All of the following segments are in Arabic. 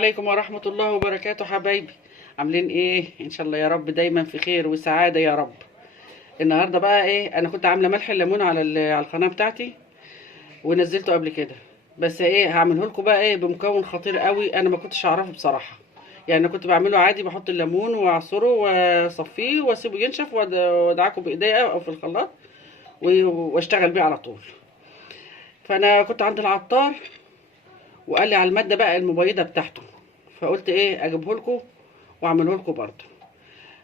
عليكم ورحمة الله وبركاته حبايبي. عاملين ايه؟ ان شاء الله يا رب دايما في خير وسعادة يا رب. النهاردة بقى ايه، انا كنت عاملة ملح الليمون على على القناة بتاعتي ونزلته قبل كده. بس ايه، هعمله لكم بقى ايه بمكون خطير قوي انا ما كنتش اعرفه بصراحة. يعني انا كنت بعمله عادي، بحط الليمون واعصره واصفيه واسيبه ينشف وادعكه بايديا او في الخلاط واشتغل بيه على طول. فانا كنت عند العطار وقال لي على المادة بقى المبيضة بتاعته، فقلت ايه اجيبه لكم واعمله لكم برضه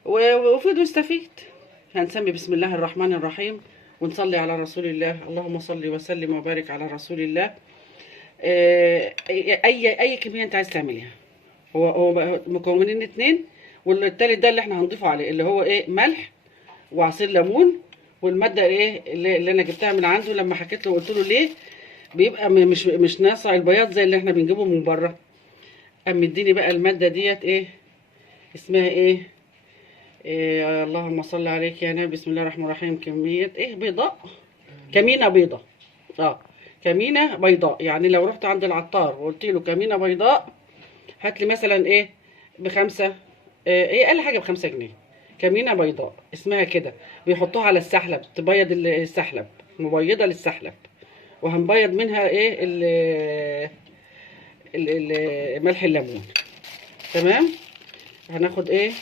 وفيديو يستفيد. هنسمي بسم الله الرحمن الرحيم ونصلي على رسول الله، اللهم صل وسلم وبارك على رسول الله. اي كميه انت عايز تعملها. هو بقى مكونين اتنين، والتالت ده اللي احنا هنضيفه عليه اللي هو ايه، ملح وعصير ليمون. والماده ايه اللي انا جبتها من عنده لما حكيت له قلت له ليه بيبقى مش ناصع البياض زي اللي احنا بنجيبه من بره. قام مديني بقى الماده ديت ايه اسمها ايه، اللهم صل عليك يا نبي، بسم الله الرحمن الرحيم. كمية ايه بيضاء، كمينة بيضاء. اه كمينة بيضاء. يعني لو رحت عند العطار وقلت له كمينة بيضاء هات لي مثلا ايه بخمسة، ايه اقل حاجة ب5 جنيه. كمينة بيضاء اسمها كده، بيحطوها على السحلب تبيض السحلب، مبيضة للسحلب. وهنبيض منها ايه ملح الليمون. تمام. هناخد ايه،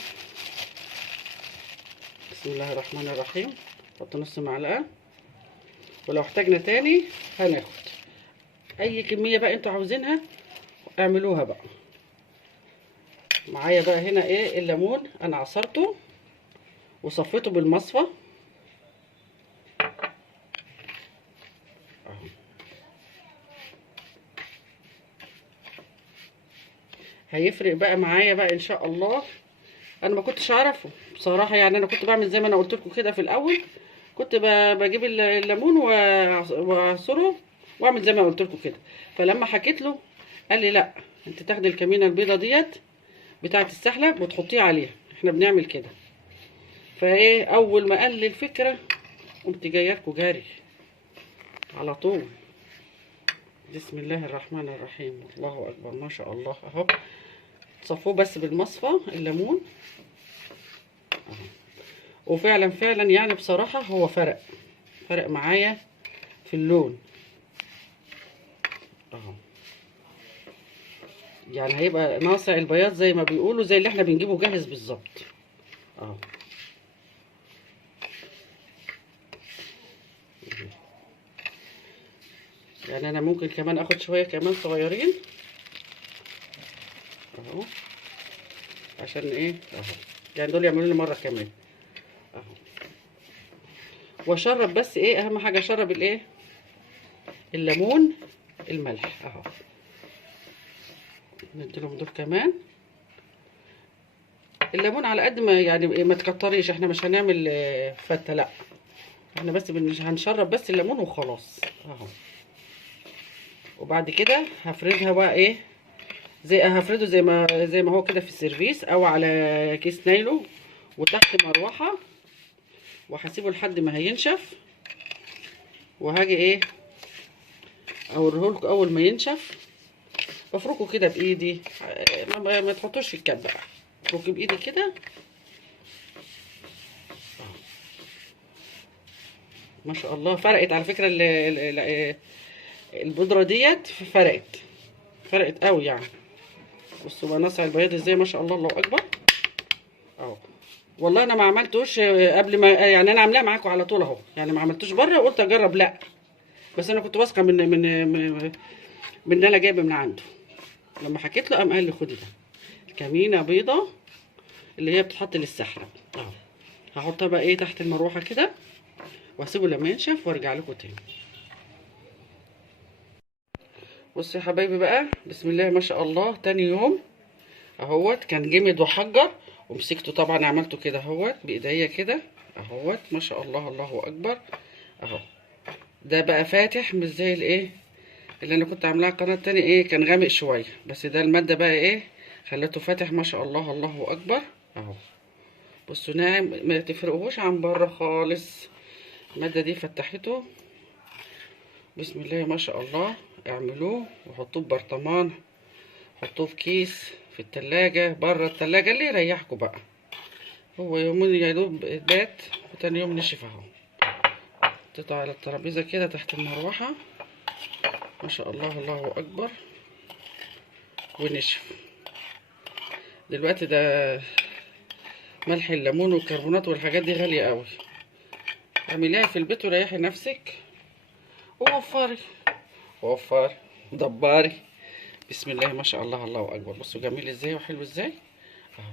بسم الله الرحمن الرحيم، نحط نص معلقه، ولو احتاجنا تاني هناخد اي كميه بقى انتوا عاوزينها اعملوها بقى. معايا بقى هنا ايه الليمون، انا عصرته وصفيته بالمصفى اهو. هيفرق بقى معايا بقى ان شاء الله. انا ما كنتش اعرفه بصراحه، يعني انا كنت بعمل زي ما انا قلت لكم كده في الاول. كنت بجيب الليمون واعصره واعمل زي ما قلت لكم كده. فلما حكيت له قال لي لا، انت تاخدي الكمينه البيضه ديت بتاعه السحلب وتحطيه عليها، احنا بنعمل كده. فايه اول ما قال لي الفكره قمت جايه لكم جاري على طول. بسم الله الرحمن الرحيم، الله اكبر ما شاء الله اهو. صفوه بس بالمصفى الليمون اهو. وفعلا فعلا يعني بصراحه هو فرق معايا في اللون اهو. يعني هيبقى ناصع البياض زي ما بيقولوا، زي اللي احنا بنجيبه جاهز بالظبط اهو. يعني انا ممكن كمان اخد شويه كمان صغيرين اهو، عشان ايه اهو، يعني دول يعملوا لي مره كمان اهو. واشرب بس ايه، اهم حاجه اشرب الايه الليمون الملح اهو. نديلهم دول كمان الليمون على قد ما يعني ما تكتريش، احنا مش هنعمل فته لا، احنا بس هنشرب بس الليمون وخلاص اهو. وبعد كده هفردها بقى ايه، هفرده زي ما هو كده في السيرفيس او على كيس نايلو وتحت مروحه، وهسيبه لحد ما هينشف. وهاجي ايه اوريهولكوا اول ما ينشف. بفركه كده بايدي، ما تحطوش في الكب بقى، افركه بايدي كده. ما شاء الله فرقت على فكره البودره ديت، فرقت قوي يعني. بصوا بقى نصع البياض ازاي، ما شاء الله الله اكبر اهو. والله انا ما عملتوش قبل ما، يعني انا عاملاها معاكم على طول اهو، يعني ما عملتوش بره وقلت اجرب لا. بس انا كنت واثقه من اللي انا جايبه من عنده. لما حكيت له قام قال لي خدي ده كمينه بيضه اللي هي بتتحط للسحلب اهو. هحطها بقى ايه تحت المروحه كده واسيبه لما ينشف وارجع لكم تاني. بصوا يا حبايبي بقى، بسم الله ما شاء الله. تاني يوم اهوت كان جمد وحجر، ومسكته طبعا عملته كده اهوت بايديا كده اهوت. ما شاء الله الله اكبر اهو. ده بقى فاتح مش زي الايه اللي انا كنت عاملاه على القناه التاني، ايه كان غامق شويه. بس ده الماده بقى ايه خلته فاتح ما شاء الله الله اكبر اهو. بصوا ناعم، ما تفرقوش عن بره خالص. الماده دي فتحته بسم الله ما شاء الله. اعملوه وحطوه ببرطمان حطوه في كيس في التلاجة، بره التلاجة، اللي يريحكوا بقى. هو يومين يا دوب بات، وتاني يوم نشف اهو. حطيته على الترابيزة كده تحت المروحة، ما شاء الله الله اكبر، ونشف. دلوقتي ده ملح الليمون والكربونات والحاجات دي غالية قوي. اعمليها في البيت وريحي نفسك ووفري وفري دبري. بسم الله ما شاء الله الله اكبر. بصوا جميل ازاي وحلو ازاي اهو.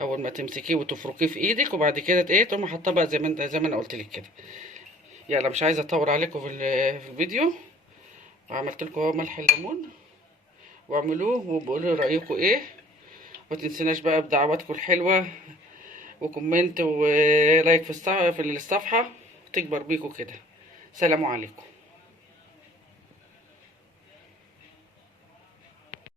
اول ما تمسكيه وتفركيه في ايدك، وبعد كده ايه تقومي حاطاه بقى زي ما انا قلت لك كده. يلا مش عايزه اطول عليكم في الفيديو. وعملت لكم اهو ملح الليمون، واعملوه وبقولوا رايكم ايه. ما تنسيناش بقى بدعواتكم الحلوه، وكومنت ولايك في الصفحه تكبر بيكم كده. سلام عليكم.